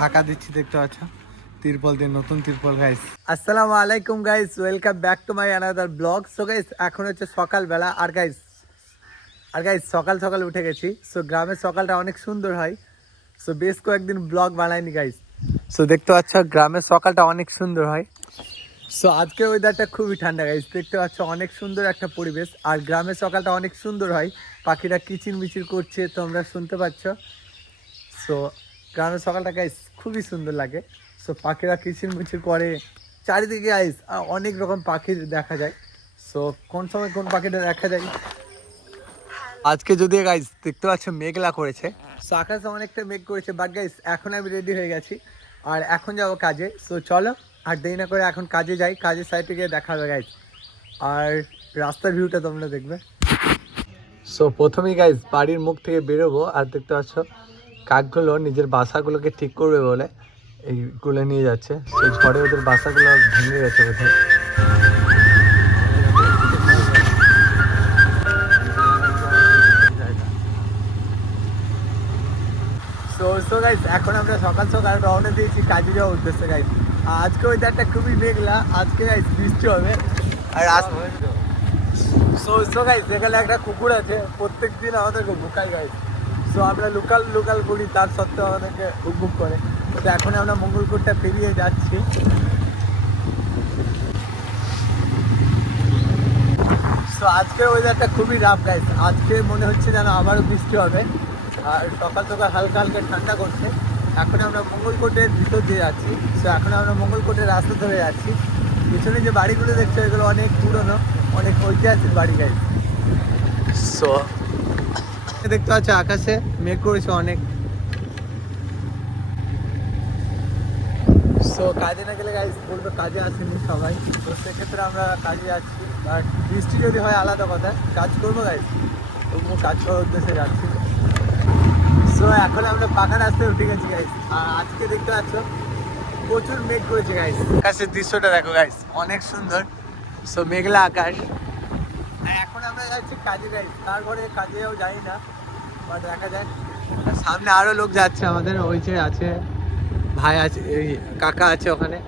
ঢাকা দিচ্ছি দেখতে পাচ্ছ তিরপল দিয়ে, নতুন তিরপল গাইস। আসসালামু আলাইকুম guys, welcome back to my another blog. So guys এখন হচ্ছে সকালবেলা, আর গাইস সকাল সকাল উঠে গেছি। সো গ্রামের সকালটা অনেক সুন্দর হয়। সো বেশ কয়েকদিন ব্লগ বানাইনি গাইস। সো দেখতে পাচ্ছ গ্রামের সকালটা অনেক সুন্দর হয়। সো আজকে ওয়েদারটা খুবই ঠান্ডা গাইস, দেখতে পাচ্ছ অনেক সুন্দর একটা পরিবেশ। আর গ্রামের সকালটা অনেক সুন্দর হয়, পাখিরা কিচিরমিচির করছে তোমরা শুনতে পাচ্ছ। সো গ্রামের সকালটা গাইস খুবই সুন্দর লাগে। সো পাখিরা কিচিরমিচির করে চারিদিকে গাইস, অনেক রকম পাখি দেখা যায়। সো কোন সময় কোন পাখিটা দেখা যায় আজকে যদি গাইস দেখতে পাচ্ছ মেঘলা করেছে। সো আকাশে অনেকটা মেঘ করেছে, বাট গাইস এখন আমি রেডি হয়ে গেছি আর এখন যাবো কাজে। সো চলো আর দেরি না করে এখন কাজে যাই, কাজের সাইডে গিয়ে দেখা হবে গাইস। আর রাস্তার ভিউটা তোমরা দেখবে। সো প্রথমেই গাইস বাড়ির মুখ থেকে বেরোবো, আর দেখতে পাচ্ছ কাকগুলো নিজের বাসাগুলোকে ঠিক করবে বলে এইগুলো নিয়ে যাচ্ছে। সেই ঝড়ে ওদের বাসাগুলো ভেঙে গেছে বোধহয়। সো গাইস এখন আমরা সকাল সকাল রওনা দিয়েছি কাজে যাওয়ার উদ্দেশ্যে গাইস। আজকে ওয়েদারটা খুবই মেঘলা, আজকে গাইস বৃষ্টি হবে। আর সো গাইস এখানে একটা কুকুর আছে, প্রত্যেক দিন আমাদেরকে ভুকাই গাইস। সো আমরা লোকাল করি, তার সত্ত্বেও আমাদেরকে উপভোগ করে। তো এখন আমরা মঙ্গলকোটটা পেরিয়ে যাচ্ছি। সো আজকের ওয়েদারটা খুবই রাফ গাইস, আজকে মনে হচ্ছে যেন আবারও বৃষ্টি হবে। আর সকাল সকাল হালকা হালকা ঠান্ডা করছে। এখন আমরা মঙ্গলকোটের ভিতর দিয়ে যাচ্ছি। সো এখন আমরা মঙ্গলকোটের রাস্তা ধরে যাচ্ছি। পিছনে যে বাড়িগুলো দেখছো এগুলো অনেক পুরনো, অনেক ঐতিহাসিক বাড়ি গাইস। সো দেখতে পাচ্ছ আকাশে মেঘ করেছে অনেক। সো কাজে না গেলে গাইস বলবো কাজে আসেনি সবাই। তো সেক্ষেত্রে আমরা কাজে যাচ্ছি। আর বৃষ্টি যদি হয় আলাদা কথা, কাজ করবো গাইস, তবুও কাজ করার উদ্দেশ্যে যাচ্ছি। সো এখন আমরা পাকা রাস্তায় উঠে গেছি গাইস। আর আজকে দেখতে পাচ্ছ প্রচুর মেঘ করেছে গাইস। আকাশের দৃশ্যটা দেখো গাইস অনেক সুন্দর। সো মেঘলা আকাশ। এখন আমরা যাচ্ছি কাজে গাইস, তারপরে কাজেও যাই না, বা দেখা যাক। সামনে আরো লোক যাচ্ছে আমাদের, ওই যে আছে ভাই আছে, এই কাকা আছে ওখানে।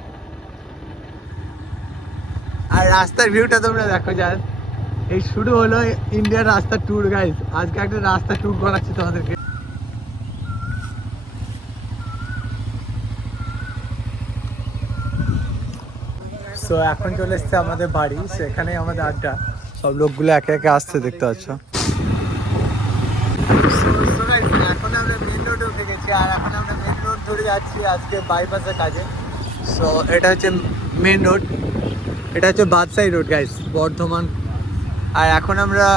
আর রাস্তার ভিউটা তোমরা দেখো জাস্ট। এই শুরু হলো ইন্ডিয়ার রাস্তা ট্যুর গাইস, আজকে একটা রাস্তা ট্যুর করাচ্ছি তোমাদেরকে। সো এখন চলে এসছে আমাদের বাড়ি, সেখানে আমাদের আড্ডা। সব লোকগুলো একে একে আসছে দেখতে পাচ্ছ। এখন আমরা মেন রোডে উঠে গেছি, আর এখন আমরা মেন রোড ধরে যাচ্ছি আজকে বাইপাসের কাজে। সো এটা হচ্ছে মেন রোড, এটা হচ্ছে বাদশাহী রোড গাইস, বর্ধমান। আর এখন আমরা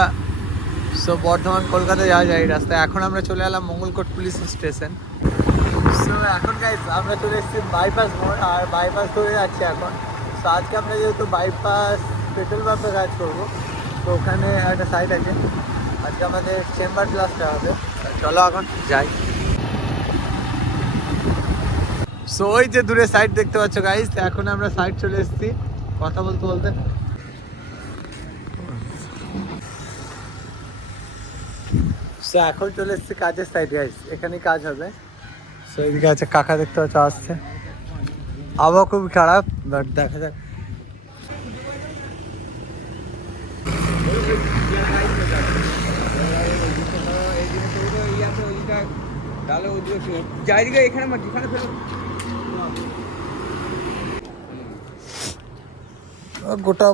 বর্ধমান কলকাতা যাওয়া যায় এই রাস্তায়। এখন আমরা চলে এলাম মঙ্গলকোট পুলিশ স্টেশন। সো এখন গাইস আমরা চলে এসেছি বাইপাস মোড়, আর বাইপাস ধরে যাচ্ছি এখন। তো আজকে আমরা যেহেতু বাইপাস পেট্রোল পাম্পে কাজ করবো, তো ওখানে একটা সাইট আছে, আজকে আমাদের চেম্বার ক্লাসটা হবে। চলো এখন যাই। সো ওই যে দূরে সাইট দেখতে পাচ্ছ গাইস, এখন আমরা সাইট চলে এসেছি কথা বলতে বলতে। সো এখন চলে এসেছি কাজের সাইট গাইস, এখানেই কাজ হবে। সো এদিকে আছে কাকা দেখতে পাচ্ছ আসছে। আবহাওয়া খুবই খারাপ, বাট দেখা যাক। গোটা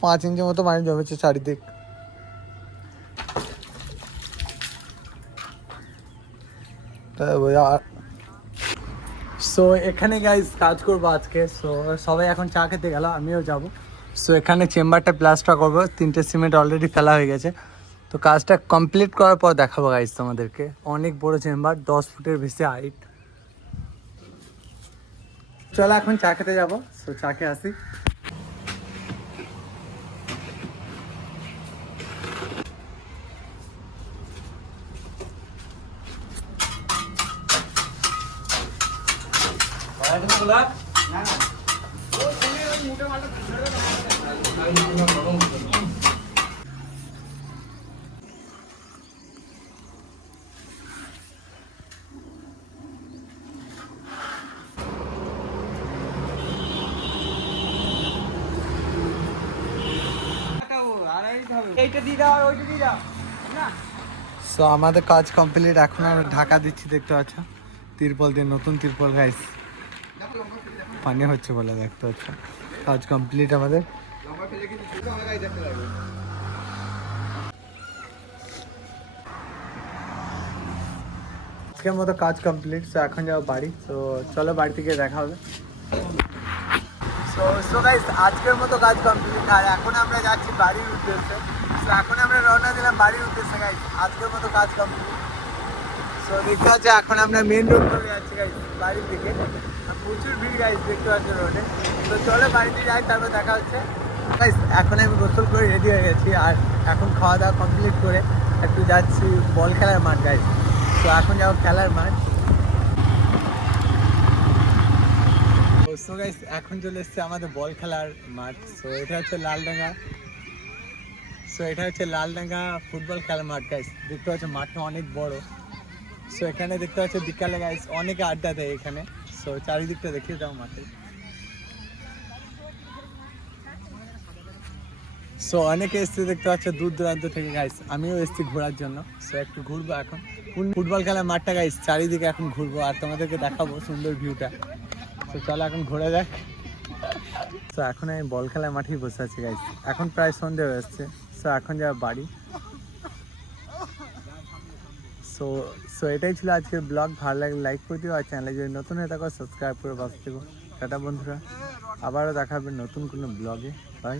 5 ইঞ্চি মতো পানি জমেছে চারিদিক। সো এখানে গাইস কাজ করবো আজকে। সো সবাই এখন চা খেতে গেল, আমিও যাব। সো এখানে চেম্বারটা প্লাস্টার করবো, 3টে সিমেন্ট অলরেডি ফেলা হয়ে গেছে। তো কাজটা কমপ্লিট করার পর দেখাবো গাইস তোমাদেরকে। অনেক বড় চেম্বার, 10 ফুটের বেশি হাইট। চলো এখন চা খেতে যাবো। সো চা খেয়ে আসি। সো আমাদের কাজ কমপ্লিট, এখন আমরা ঢাকা দিচ্ছি, দেখতে পাচ্ছ তিরপল দিয়ে, নতুন তিরপল গাইস, পানি হচ্ছে বলে দেখতে পাচ্ছ। কাজ কমপ্লিট আমাদের। আজকের মতো কাজ কমপ্লিট, তো এখন যাবো বাড়ি। তো চলো বাড়ি থেকে দেখা হবে। সো গাইস আজকের মতো কাজ কমপ্লিট, আর এখন আমরা যাচ্ছি বাড়ির উদ্দেশ্যে। তো এখন আমরা রওনা দিলাম বাড়ির উদ্দেশ্যে গাইস, আজকের মতো কাজ কমপ্লিট। সো দেখতে পাচ্ছি এখন আমরা মেন রোড ধরে যাচ্ছি গাইস বাড়ির দিকে, আর প্রচুর ভিড় গাইস দেখতে পাচ্ছি রোডে। তো চলো বাড়িতে যাই, তারপর দেখা হচ্ছে গাইস। এখন আমি গোসল করে রেডি হয়ে গেছি, আর এখন খাওয়া দাওয়া কমপ্লিট করে একটু যাচ্ছি বল খেলার মাঠ গাইস। তো এখন যাবো খেলার মাঠ। সো গাইস এখন চলে এসছে আমাদের বল খেলার মাঠ। সো এটা হচ্ছে লালডাঙ্গা ফুটবল খেলার মাঠ গাইস। দেখতে পাচ্ছ মাঠটা অনেক বড়। সো এখানে দেখতে পাচ্ছ বিকালে গাইস অনেকে আড্ডা দেয় এখানে। সো চারিদিকটা দেখিয়ে দাও মাঠে। সো অনেকে এসছে দেখতে পাচ্ছ দূর দূরান্ত থেকে গাইস, আমিও এসছি ঘোরার জন্য। সো একটু ঘুরবো এখন ফুটবল খেলার মাঠটা গাইস, চারিদিকে এখন ঘুরবো আর তোমাদেরকে দেখাবো সুন্দর ভিউটা। তো চলো এখন ঘোরা যাক। তো এখন আমি বল খেলার মাঠেই বসে আছি গাইস, এখন প্রায় সন্ধে হয়ে আসছে। সো এখন যাবো বাড়ি। সো সো এটাই ছিল আজকের ব্লগ। ভালো লাগলে লাইক করে দিও, আর চ্যানেলে যদি নতুন হয়ে থাকো সাবস্ক্রাইব করে পাশে থেকো। টাটা বন্ধুরা, আবারও দেখা হবে নতুন কোনো ব্লগে। বাই।